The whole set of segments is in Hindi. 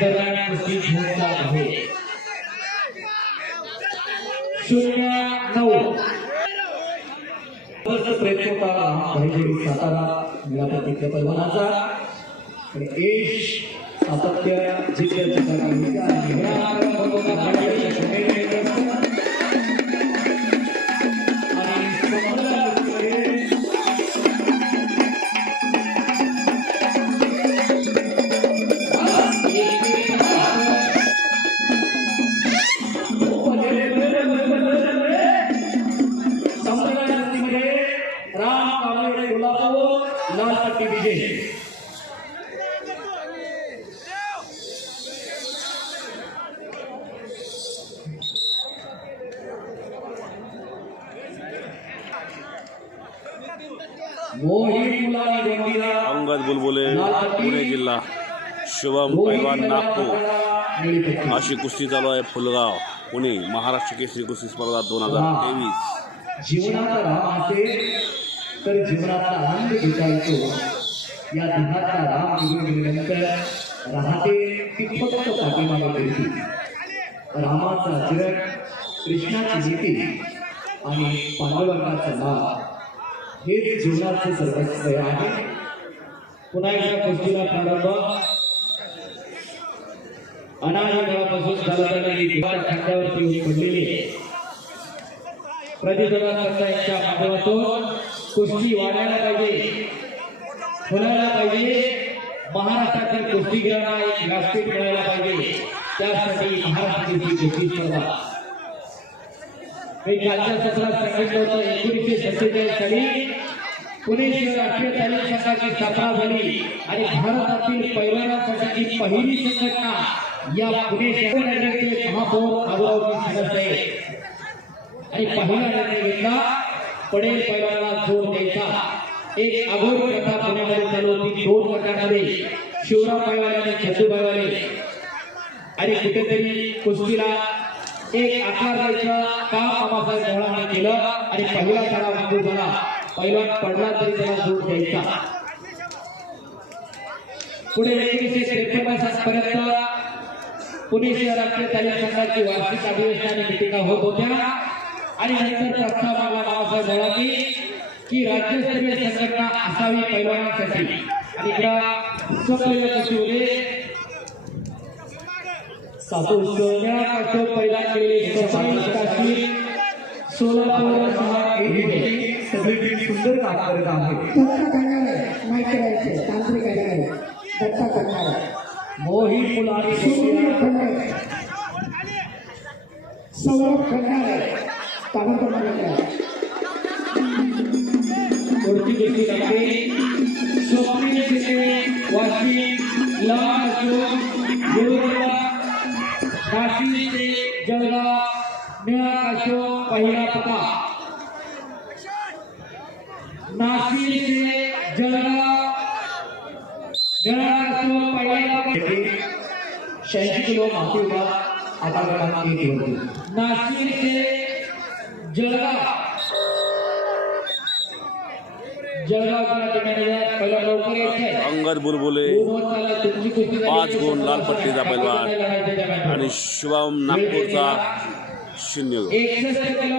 दरांची भूमिका आहे. शून्य नऊ. प्रयत्न करा पाहिजे सातारा मिळापतीच्या परवानाचा. देश सातत्य जिल्ह्याच्या लाल पट्टी विजय अंगद बुलबुले, पुणे जिल्हा शुभम पैलवान नागपूर। अशी कुस्ती चालू आहे, फुलगाव, पुणे, महाराष्ट्र केसरी कुस्ती स्पर्धा दोन हज़ार तेवीस। स्वीकारतो या धनाचा राम निवडल्यानंतर राहते कितपत फक्त पाठीमागे करते रामाचा जग कृष्णाची नीती आणि पांडवांचा लाभ. हेच जीवनाचे सर्वस्व आहे. पुन्हा एकदा गोष्टीला प्रारंभ अनाथ काळापासून चालताना खांद्यावरती पडलेली प्रतिसभा करता यांच्या माध्यमातून. कुस्ती वाढायला पाहिजे. फुलायला पाहिजे. महाराष्ट्रातील कुस्तीगिरांना एक व्यासपीठ मिळायला पाहिजे. त्यासाठी महाराष्ट्र कुस्ती स्पर्धा. मी कालच्या सत्रात सांगितलं होतं. एकोणीसशे सत्तेचाळीस साली पुणे शहर राष्ट्रीय तालीम संघाची स्थापना झाली. आणि भारतातील पैलवानांसाठी पहिली संघटना या पुणे शहराचे महापौर बाबुरावजी साहेब आणि पहिला निर्णय घेतला पडेल पैलवानाला जोड द्यायचा. एक अघोर प्रथा पुण्यामध्ये चालू होती. दोन गटामध्ये शिवराम पैलवान आणि छत्तू पैलवान आणि कुठेतरी कुस्तीला एक आकार द्यायचा काम बाबासाहेब मोहळाने केलं. आणि पहिला त्याला मंजूर झाला. पहिला पडला तरी त्याला जोड द्यायचा. पुढे एकोणीसशे त्रेपन्न पर्यंत पुणे शहरातील राष्ट्रीय तालीम संघाची वार्षिक अधिवेशनाने आणि मिटिंगा होत होत्या. आणि नंतर प्रस्ताव आला बाबासाहेब मोहळांनी की राज्यस्तरीय संघटना असावी पैलवानांसाठी आणि इकडं कुस्तीमध्ये सातोर पहिला केलेले सफ़ाई सोलापूर सहा ही सगळी टीम सुंदर काम करत आहे. दत्ता करणारे माहीत करायचे तांत्रिक अधिकारी दत्ता करणारे मोहित मुलानी सूर्य गोंदिया खंडे सौरभ खंडारे ताबडतोब मान्य पुढची देखील लागते स्वप्नील शिंदे वाशी लाल अशोक गुरुवाला काशी ते जळगाव निळा अशोक पहिला पता। नाशिक ते जळगाव निळा अशोक पहिला पता। शहाऐंशी किलो माती विभाग आता क्रमांक एक अंगद बुलबुले पाच गुण लाल पट्टीचा पैलवान आणि शुभम नागपूरचा शून्य गुण. एकसष्ट किलो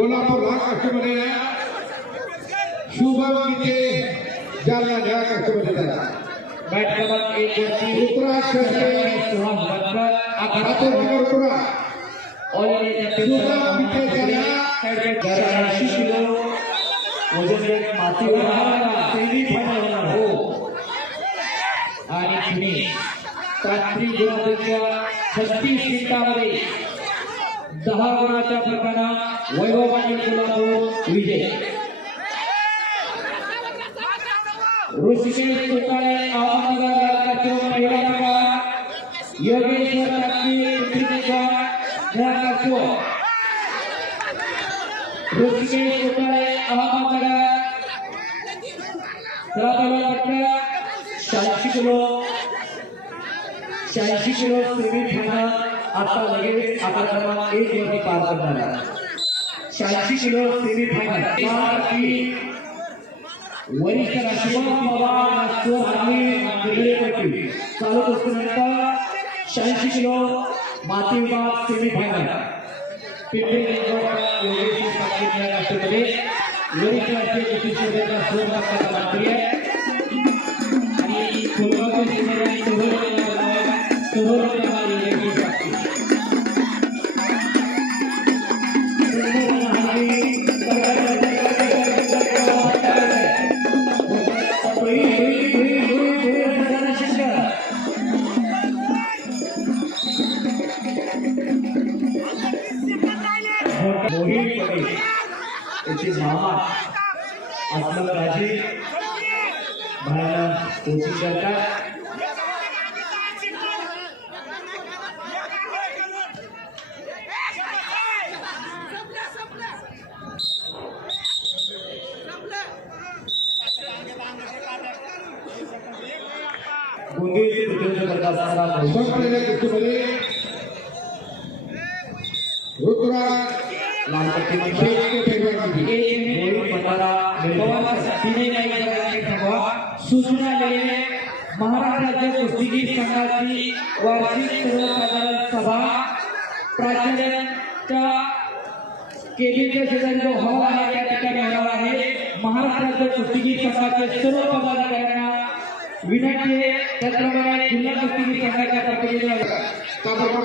कोल्हापूर कस्टमर शुभम गीते जालना ह्या कस्टमर बॅट क्रमांक एक वरती सुहास बनकर आखाडा हातून नगरपुरा ऑल इंडिया शुभम गीते जालना ऐंशी किलो वज़न माती सेमी फायनल होणार हो कुस्तीने तांत्रिक गुणापेक्षा छत्तीस मिनिटामध्ये दहा गुणाच्या प्रकारात वैभव पाटील कोल्हापूर विजय. ऋषिकेश तुकाळे अहमदनगर लालकाचो पहिला प्रकार योगेश्वर निळाकाचो ऋषिकेश तुकाळे अहमदनगर चला पहिला पटका किलो, शहाऐंशी किलो सेमी फायनल आता लगेच आता क्रमांक एक वरती पार करणार आहे शहाऐंशी किलो सेमी फायनल वरिष्ठ राष्ट्रीय पवार नागपूर आणि वेगळे पट्टी। चालू कुस्तीनंतर शहाऐंशी किलो माती विभाग सेमी फायनल पिंपरी चिंचवड योगेश पाटील या राष्ट्रमध्ये वरिष्ठ राष्ट्रीय कुस्ती स्पर्धेचा सुवर्ण अहमद राजे भायला कोचिंग करतात. गोंदिवली प्रचंड करत लालपट्टी मध्ये. केलीच्या शेजारी जो हॉल आहे त्या ठिकाणी होणार आहे. महाराष्ट्राच्या कुस्तीगीर संघाचे सर्व पदाधिकाऱ्यांना विनंती आहे. त्याचप्रमाणे जिल्हा कुस्तीगीर संघाच्या प्रतिनिधी ताबडतोब